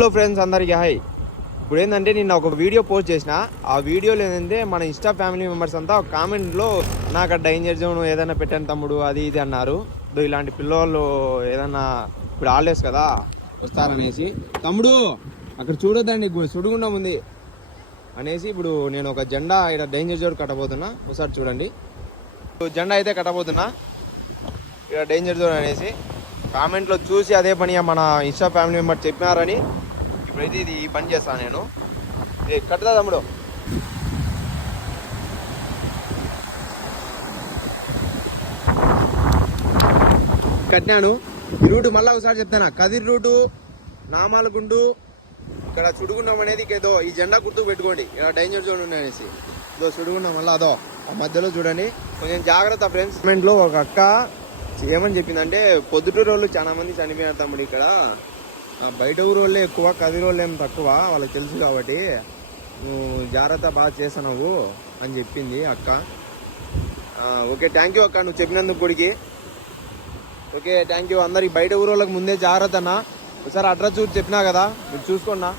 Hello friends, అందరికీ hi. ఇప్పుడు ఏంటంటే నిన్న ఒక వీడియో పోస్ట్ చేసిన. ఆ వీడియోలో ఏంటంటే మన ఇన్స్టా ఫ్యామిలీ మెంబర్స్ అంతా ఒక కామెంట్లో నాకు డేంజర్ జోన్ ఏదైనా పెట్టాను తమ్ముడు అది ఇది అన్నారు. ఇలాంటి పిల్లలు ఏదన్నా ఇప్పుడు హాలిడేస్ కదా వస్తారనేసి, తమ్ముడు అక్కడ చూడొద్దండి సుడిగుండం ఉంది అనేసి ఇప్పుడు నేను ఒక జెండా ఇక్కడ డేంజర్ జోన్ కట్టబోతున్నా. ఒకసారి చూడండి, జెండా అయితే కట్టబోతున్నా ఇక్కడ డేంజర్ జోన్ అనేసి. కామెంట్లో చూసి అదే పని మన ఇన్స్టా ఫ్యామిలీ మెంబర్ చెప్పినారని ఇప్పుడైతే ఇది ఈ పని చేస్తాను నేను. కట్టుదా తమ్ముడు. కట్టినాను. ఈ రూటు మళ్ళీ ఒకసారి చెప్తాను. కదిరి రూటు, నామాలగుండు, ఇక్కడ సుడిగుండం అనేది ఏదో ఈ జెండా గుర్తుకు పెట్టుకోండి. ఇక్కడ డేంజర్ జోన్ ఉన్నాయనేసి ఇదో సుడిగుండం మళ్ళీ అదో ఆ మధ్యలో చూడండి. కొంచెం జాగ్రత్త ఫ్రెండ్స్. లో ఒక అక్క ఏమని చెప్పిందంటే, పొద్దుటూరు వాళ్ళు చాలా మంది చనిపోయినారు తమ్ముడు ఇక్కడ, బయట ఊరు వాళ్ళే ఎక్కువ, కదిరి వాళ్ళు ఏం తక్కువ, వాళ్ళకి తెలుసు కాబట్టి నువ్వు జాగ్రత్త బాగా చేస్తున్నావు అని చెప్పింది అక్క. ఓకే, థ్యాంక్ యూ అక్క, నువ్వు చెప్పినందుకు గుడికి. Okay, thank you. అందరికి బయట ఊరు వాళ్ళకి ముందే జాగ్రత్త అన్న. ఒకసారి అడ్రస్ చూసి చెప్పినా కదా, మీరు చూసుకోండి.